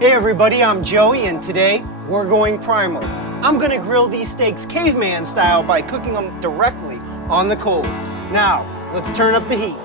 Hey everybody, I'm Joey and today we're going primal. I'm gonna grill these steaks caveman style by cooking them directly on the coals. Now, let's turn up the heat.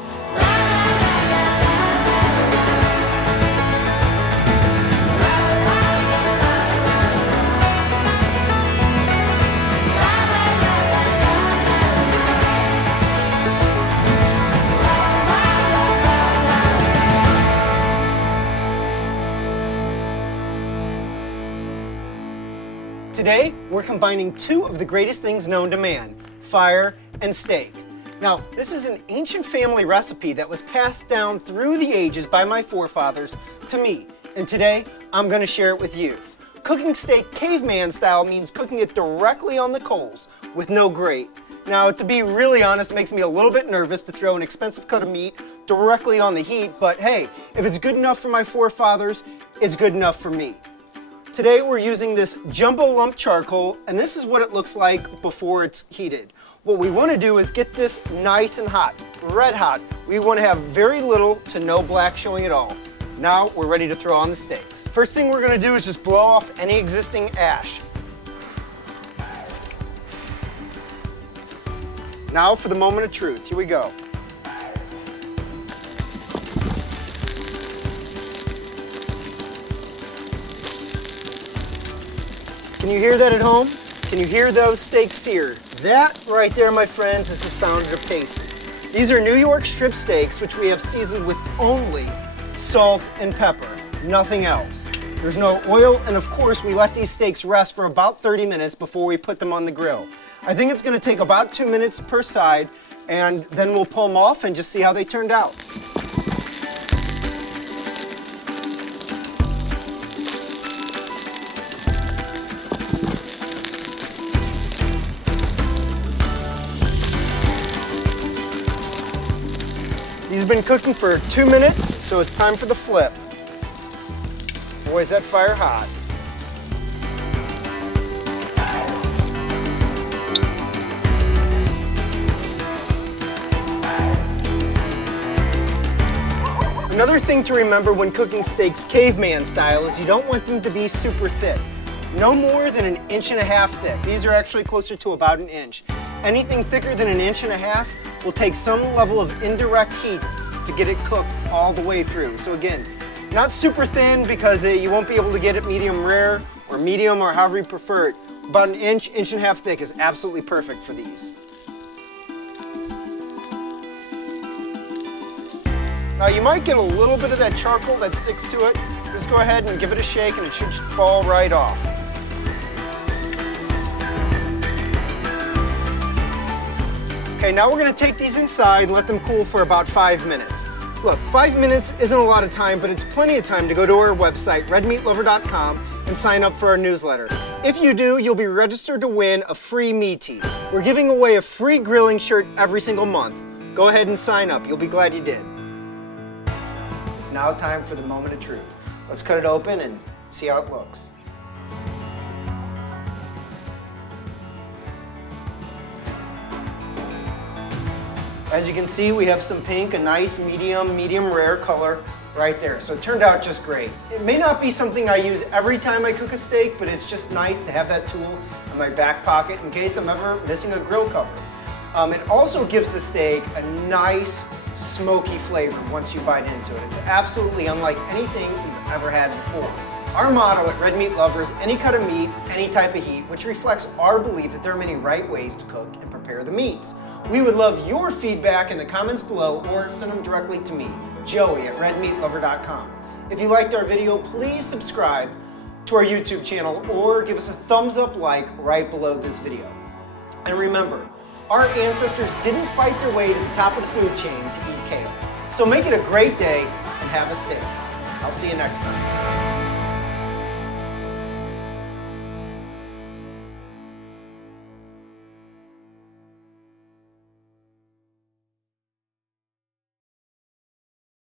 Today, we're combining two of the greatest things known to man, fire and steak. Now, this is an ancient family recipe that was passed down through the ages by my forefathers to me, and today, I'm gonna share it with you. Cooking steak caveman style means cooking it directly on the coals with no grate. Now, to be really honest, it makes me a little bit nervous to throw an expensive cut of meat directly on the heat, but hey, if it's good enough for my forefathers, it's good enough for me. Today we're using this jumbo lump charcoal, and this is what it looks like before it's heated. What we want to do is get this nice and hot, red hot. We want to have very little to no black showing at all. Now we're ready to throw on the steaks. First thing we're going to do is just blow off any existing ash. Now for the moment of truth. Here we go. Can you hear that at home? Can you hear those steaks seared? That right there, my friends, is the sound of the paste. These are New York strip steaks, which we have seasoned with only salt and pepper, nothing else. There's no oil, and of course, we let these steaks rest for about 30 minutes before we put them on the grill. I think it's gonna take about 2 minutes per side, and then we'll pull them off and just see how they turned out. These have been cooking for 2 minutes, so it's time for the flip. Boy, is that fire hot. Another thing to remember when cooking steaks caveman style is you don't want them to be super thick. No more than 1.5 inches thick. These are actually closer to about 1 inch. Anything thicker than 1.5 inches will take some level of indirect heat to get it cooked all the way through. So again, not super thin because you won't be able to get it medium rare or medium or however you prefer it. About 1 inch, 1.5 inches thick is absolutely perfect for these. Now you might get a little bit of that charcoal that sticks to it. Just go ahead and give it a shake and it should fall right off. Okay, now we're gonna take these inside and let them cool for about 5 minutes. Look, 5 minutes isn't a lot of time, but it's plenty of time to go to our website, redmeatlover.com, and sign up for our newsletter. If you do, you'll be registered to win a free meatie. We're giving away a free grilling shirt every single month. Go ahead and sign up, you'll be glad you did. It's now time for the moment of truth. Let's cut it open and see how it looks. As you can see, we have some pink, a nice medium rare color right there. So it turned out just great. It may not be something I use every time I cook a steak, but it's just nice to have that tool in my back pocket in case I'm ever missing a grill cover. It also gives the steak a nice smoky flavor once you bite into it. It's absolutely unlike anything you've ever had before. Our motto at Red Meat Lover is any cut of meat, any type of heat, which reflects our belief that there are many right ways to cook and prepare the meats. We would love your feedback in the comments below or send them directly to me, Joey at redmeatlover.com. If you liked our video, please subscribe to our YouTube channel or give us a thumbs up like right below this video. And remember, our ancestors didn't fight their way to the top of the food chain to eat kale. So make it a great day and have a steak. I'll see you next time.